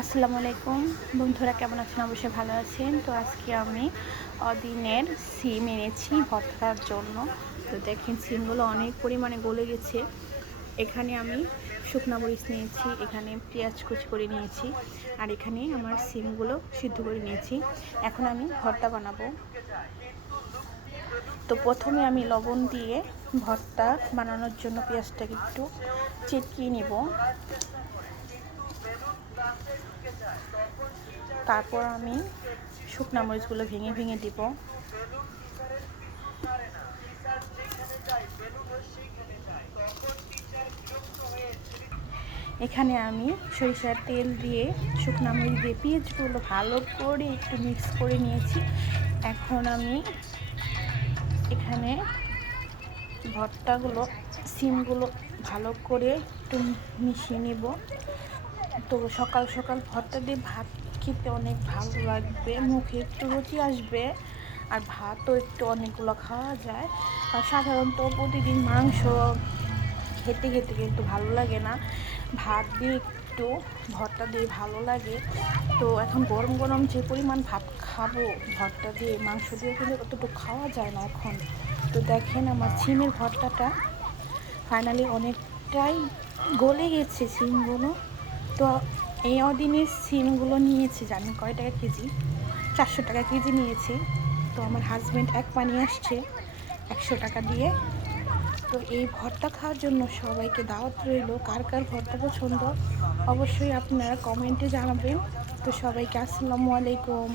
আসসালামু আলাইকুম বন্ধুরা, কেমন আছেন? অবশ্যই ভালো আছেন। তো আজকে আমি অদিনের সিম এনেছি ভর্তার জন্য। তো দেখেন সিমগুলো অনেক পরিমাণে গলে গেছে। এখানে আমি শুকনা মরিচ নিয়েছি, এখানে পেঁয়াজ কুচি করে নিয়েছি, আর এখানে আমার সিমগুলো সিদ্ধ করে নিয়েছি। এখন আমি ভর্তা বানাবো। তো প্রথমে আমি লবণ দিয়ে ভর্তা বানানোর জন্য পেঁয়াজটাকে একটু চেটকিয়ে নেব। তারপর আমি শুকনা মরিচগুলো ভেঙে ভেঙে দিব। এখানে আমি সরিষার তেল দিয়ে শুকনা মরিচ দিয়ে পেঁয়াজগুলো ভালো করে একটু মিক্স করে নিয়েছি। এখন আমি এখানে ভর্তাগুলো সিমগুলো ভালো করে একটু মিশিয়ে নেব। তো সকাল সকাল ভর্তা দিয়ে ভাত খেতে অনেক ভালো লাগবে, মুখে একটু রুচি আসবে, আর ভাতও একটু অনেকগুলো খাওয়া যায়। আর সাধারণত প্রতিদিন মাংস খেতে খেতে কিন্তু ভালো লাগে না, ভাত দিয়ে একটু ভর্তা দিয়ে ভালো লাগে। তো এখন গরম গরম যে পরিমাণ ভাত খাবো ভর্তা দিয়ে, মাংস দিয়ে কিন্তু অতটুকু খাওয়া যায় না এখন। তো দেখেন আমার সিমের ভর্তাটা ফাইনালি অনেকটাই গলে গেছে সিমগুলো। তো এই অদিনের সিমগুলো নিয়েছি, জানেন কয় টাকা কেজি? 400 টাকা কেজি নিয়েছি। তো আমার হাজব্যান্ড এক পা নিয়ে আসছে 100 টাকা দিয়ে। তো এই ভর্তা খাওয়ার জন্য সবাইকে দাওয়াত রইল। কার কার ভর্তা পছন্দ অবশ্যই আপনারা কমেন্টে জানাবেন। তো সবাইকে আসসালামু আলাইকুম।